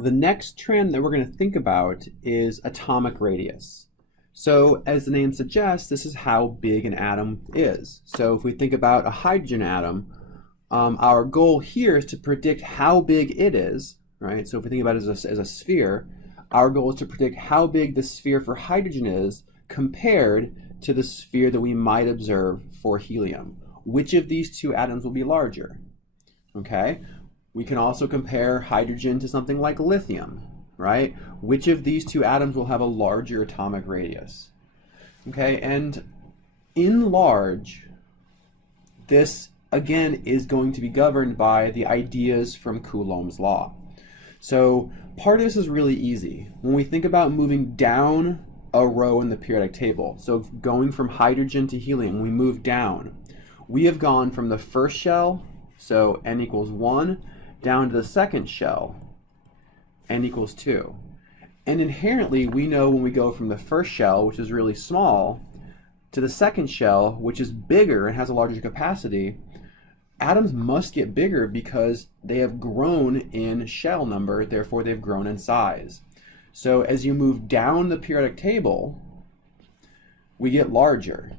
The next trend that we're going to think about is atomic radius. So as the name suggests, this is how big an atom is. So if we think about a hydrogen atom, our goal here is to predict how big it is, right? So if we think about it as a sphere, our goal is to predict how big the sphere for hydrogen is compared to the sphere that we might observe for helium. Which of these two atoms will be larger? Okay. We can also compare hydrogen to something like lithium, right? Which of these two atoms will have a larger atomic radius? Okay, and in large, this again is going to be governed by the ideas from Coulomb's law. So part of this is really easy. When we think about moving down a row in the periodic table, so going from hydrogen to helium, we move down. We have gone from the first shell, so n equals 1, down to the second shell, n equals 2. And inherently, we know when we go from the first shell, which is really small, to the second shell, which is bigger and has a larger capacity, atoms must get bigger because they have grown in shell number, therefore they've grown in size. So as you move down the periodic table, we get larger.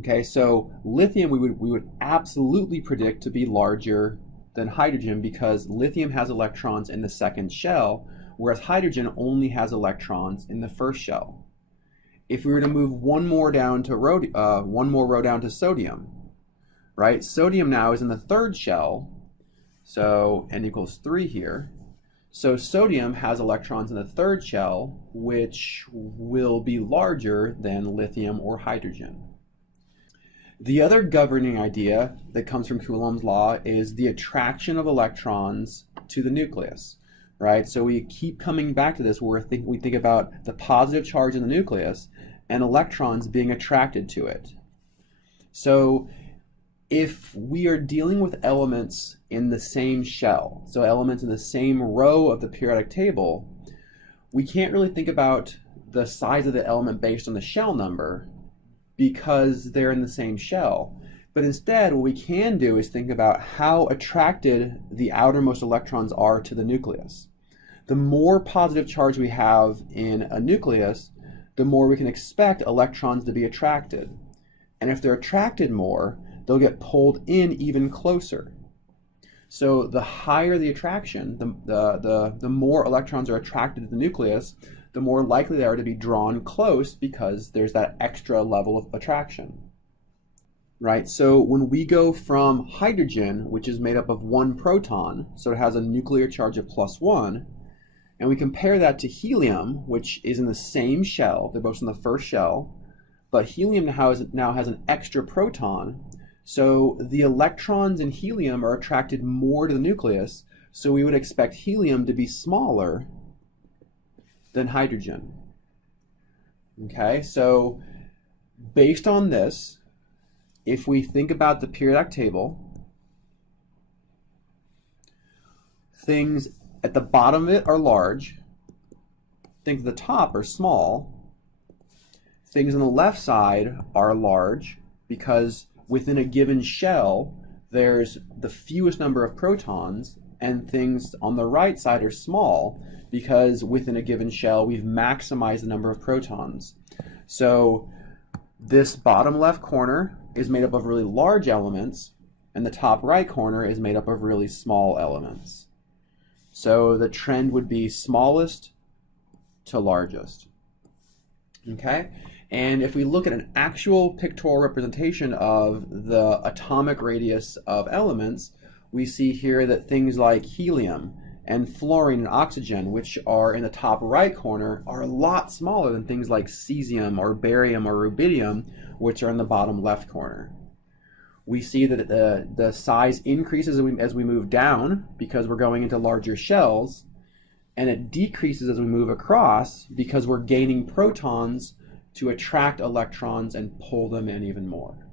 Okay, so lithium we would absolutely predict to be larger than hydrogen because lithium has electrons in the second shell, whereas hydrogen only has electrons in the first shell. If we were to move one more row down to sodium, right? Sodium now is in the third shell, so n equals 3 here. So sodium has electrons in the third shell, which will be larger than lithium or hydrogen. The other governing idea that comes from Coulomb's law is the attraction of electrons to the nucleus, right? So we keep coming back to this where we think about the positive charge in the nucleus and electrons being attracted to it. So if we are dealing with elements in the same shell, so elements in the same row of the periodic table, we can't really think about the size of the element based on the shell number because they're in the same shell. But instead, what we can do is think about how attracted the outermost electrons are to the nucleus. The more positive charge we have in a nucleus, the more we can expect electrons to be attracted. And if they're attracted more, they'll get pulled in even closer. So the higher the attraction, the more electrons are attracted to the nucleus, the more likely they are to be drawn close because there's that extra level of attraction. Right, so when we go from hydrogen, which is made up of one proton, so it has a nuclear charge of +1, and we compare that to helium, which is in the same shell, they're both in the first shell, but helium now has an extra proton, so the electrons in helium are attracted more to the nucleus, so we would expect helium to be smaller than hydrogen. Okay, so based on this, if we think about the periodic table, things at the bottom of it are large, things at the top are small, things on the left side are large because within a given shell there's the fewest number of protons, and things on the right side are small because within a given shell we've maximized the number of protons. So this bottom left corner is made up of really large elements, and the top right corner is made up of really small elements. So the trend would be smallest to largest. Okay? And if we look at an actual pictorial representation of the atomic radius of elements, we see here that things like helium and fluorine and oxygen, which are in the top right corner, are a lot smaller than things like cesium or barium or rubidium, which are in the bottom left corner. We see that the size increases as we move down because we're going into larger shells, and it decreases as we move across because we're gaining protons to attract electrons and pull them in even more.